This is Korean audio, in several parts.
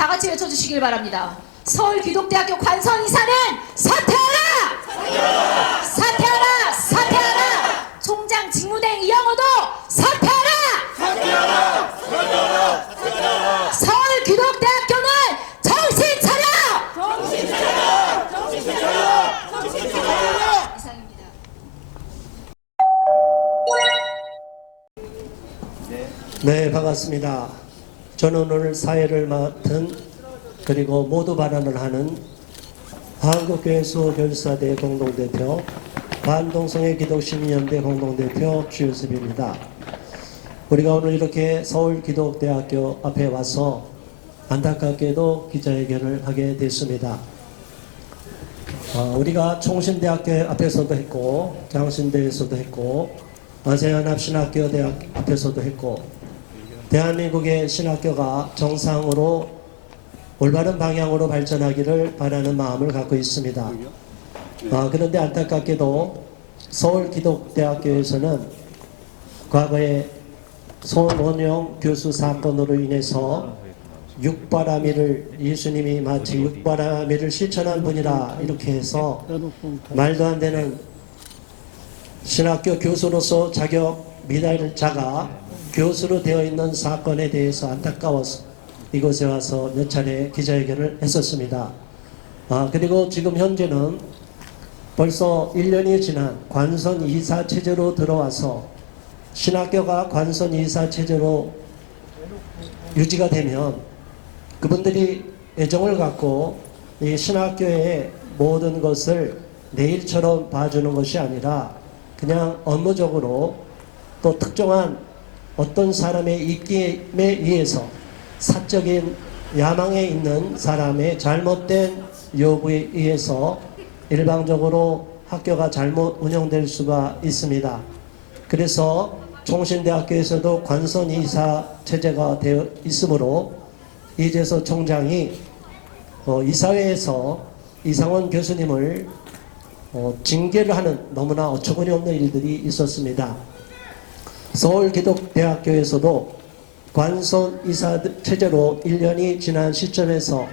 다 같이 외쳐주시길 바랍니다. 서울기독대학교 관선이사는 사퇴하라! 사퇴하라! 사퇴하라! 사퇴하라! 총장 직무대행 이영호도 사퇴하라! 사퇴하라! 사퇴하라! 사퇴하라! 서울기독대학교는 정신 차려! 정신 차려! 정신 차려! 정신 차려! 이상입니다. 네, 반갑습니다. 저는 오늘 사회를 맡은 그리고 모두 발언을 하는 한국교회 수호교사대 공동대표, 반동성애 기독시민연대 공동대표 주유섭입니다. 우리가 오늘 이렇게 서울기독대학교 앞에 와서 안타깝게도 기자회견을 하게 됐습니다. 우리가 총신대학교 앞에서도 했고, 장신대에서도 했고, 아세안합신학교 대학 앞에서도 했고, 대한민국의 신학교가 정상으로 올바른 방향으로 발전하기를 바라는 마음을 갖고 있습니다. 그런데 안타깝게도 서울기독대학교에서는 과거에 손원영 교수 사건으로 인해서 육바라밀을, 예수님이 마치 육바라밀을 실천한 분이라 이렇게 해서 말도 안 되는 신학교 교수로서 자격 미달자가 교수로 되어 있는 사건에 대해서 안타까워서 이곳에 와서 몇 차례 기자회견을 했었습니다. 그리고 지금 현재는 벌써 1년이 지난 관선 이사 체제로 들어와서 신학교가 관선 이사 체제로 유지가 되면 그분들이 애정을 갖고 이 신학교의 모든 것을 내일처럼 봐주는 것이 아니라 그냥 업무적으로 또 특정한 어떤 사람의 입김에 의해서 사적인 야망에 있는 사람의 잘못된 요구에 의해서 일방적으로 학교가 잘못 운영될 수가 있습니다. 그래서 총신대학교에서도 관선이사 체제가 되어 있으므로 이재서 총장이 이사회에서 이상원 교수님을 징계를 하는 너무나 어처구니 없는 일들이 있었습니다. 서울기독대학교에서도 관선이사 체제로 1년이 지난 시점에서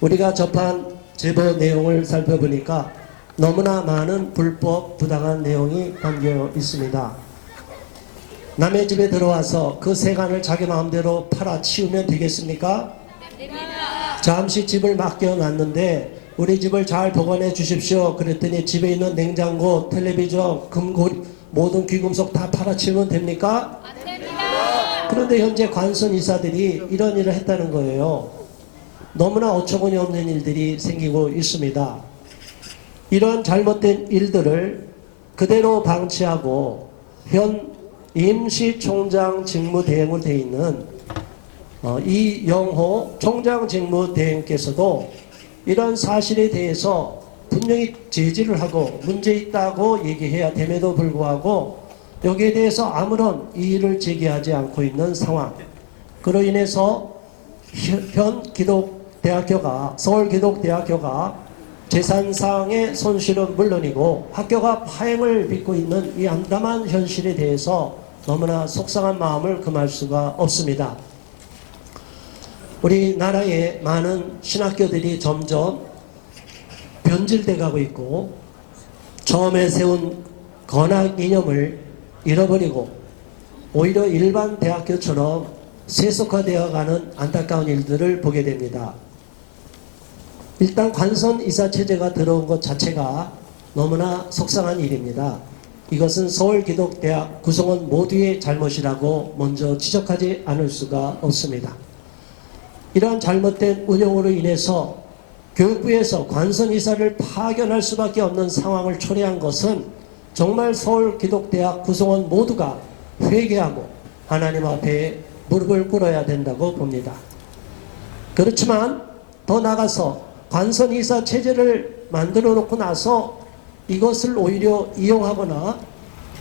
우리가 접한 제보 내용을 살펴보니까 너무나 많은 불법 부당한 내용이 담겨 있습니다. 남의 집에 들어와서 그 세간을 자기 마음대로 팔아치우면 되겠습니까? 잠시 집을 맡겨놨는데 우리 집을 잘 보관해 주십시오. 그랬더니 집에 있는 냉장고, 텔레비전, 금고리 모든 귀금속 다 팔아치우면 됩니까? 안 됩니다. 그런데 현재 관선 이사들이 이런 일을 했다는 거예요. 너무나 어처구니 없는 일들이 생기고 있습니다. 이런 잘못된 일들을 그대로 방치하고 현 임시총장 직무대행으로 되어 있는 이영호 총장 직무대행께서도 이런 사실에 대해서 분명히 제지를 하고 문제 있다고 얘기해야 됨에도 불구하고 여기에 대해서 아무런 이의를 제기하지 않고 있는 상황. 그로 인해서 현 기독대학교가, 서울기독대학교가 재산상의 손실은 물론이고 학교가 파행을 빚고 있는 이 암담한 현실에 대해서 너무나 속상한 마음을 금할 수가 없습니다. 우리나라의 많은 신학교들이 점점 변질돼 가고 있고 처음에 세운 건학 이념을 잃어버리고 오히려 일반 대학교처럼 세속화되어 가는 안타까운 일들을 보게 됩니다. 일단 관선 이사 체제가 들어온 것 자체가 너무나 속상한 일입니다. 이것은 서울기독대학 구성원 모두의 잘못이라고 먼저 지적하지 않을 수가 없습니다. 이러한 잘못된 운영으로 인해서 교육부에서 관선 이사를 파견할 수밖에 없는 상황을 초래한 것은 정말 서울기독대학 구성원 모두가 회개하고 하나님 앞에 무릎을 꿇어야 된다고 봅니다. 그렇지만 더 나아가서 관선 이사 체제를 만들어 놓고 나서 이것을 오히려 이용하거나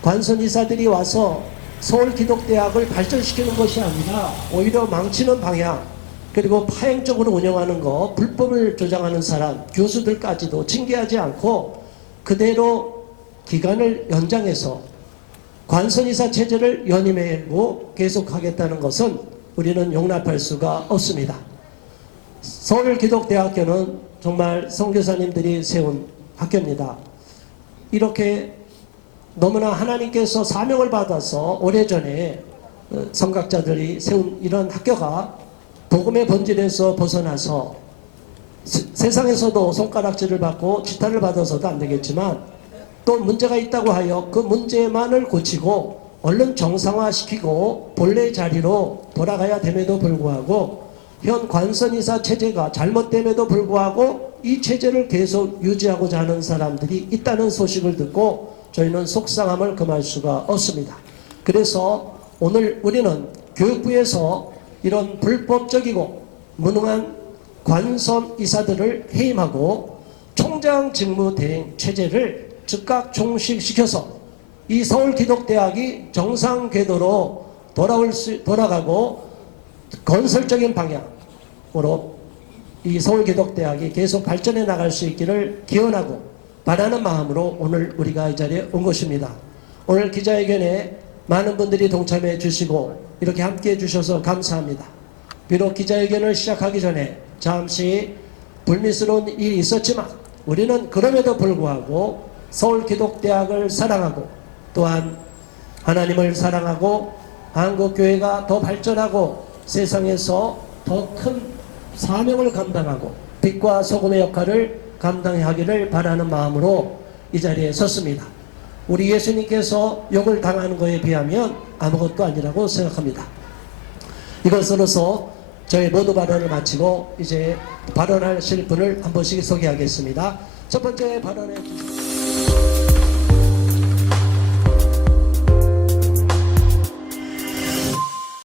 관선 이사들이 와서 서울기독대학을 발전시키는 것이 아니라 오히려 망치는 방향, 그리고 파행적으로 운영하는 거, 불법을 조장하는 사람, 교수들까지도 징계하지 않고 그대로 기간을 연장해서 관선이사 체제를 연임하고 계속하겠다는 것은 우리는 용납할 수가 없습니다. 서울기독대학교는 정말 선교사님들이 세운 학교입니다. 이렇게 너무나 하나님께서 사명을 받아서 오래전에 선각자들이 세운 이런 학교가 복음의 본질에서 벗어나서 세상에서도 손가락질을 받고 지탄을 받아서도 안 되겠지만 또 문제가 있다고 하여 그 문제만을 고치고 얼른 정상화시키고 본래 자리로 돌아가야 됨에도 불구하고 현 관선이사 체제가 잘못됨에도 불구하고 이 체제를 계속 유지하고자 하는 사람들이 있다는 소식을 듣고 저희는 속상함을 금할 수가 없습니다. 그래서 오늘 우리는 교육부에서 이런 불법적이고 무능한 관선 이사들을 해임하고 총장 직무 대행 체제를 즉각 종식시켜서 이 서울기독대학이 정상 궤도로 돌아가고 건설적인 방향으로 이 서울기독대학이 계속 발전해 나갈 수 있기를 기원하고 바라는 마음으로 오늘 우리가 이 자리에 온 것입니다. 오늘 기자회견에 많은 분들이 동참해 주시고 이렇게 함께 해 주셔서 감사합니다. 비록 기자회견을 시작하기 전에 잠시 불미스러운 일이 있었지만 우리는 그럼에도 불구하고 서울기독대학을 사랑하고 또한 하나님을 사랑하고 한국교회가 더 발전하고 세상에서 더 큰 사명을 감당하고 빛과 소금의 역할을 감당하기를 바라는 마음으로 이 자리에 섰습니다. 우리 예수님께서 욕을 당하는 것에 비하면 아무것도 아니라고 생각합니다. 이것으로서 저희 모두 발언을 마치고 이제 발언하실 분을 한 번씩 소개하겠습니다. 첫 번째 발언해 주십시오.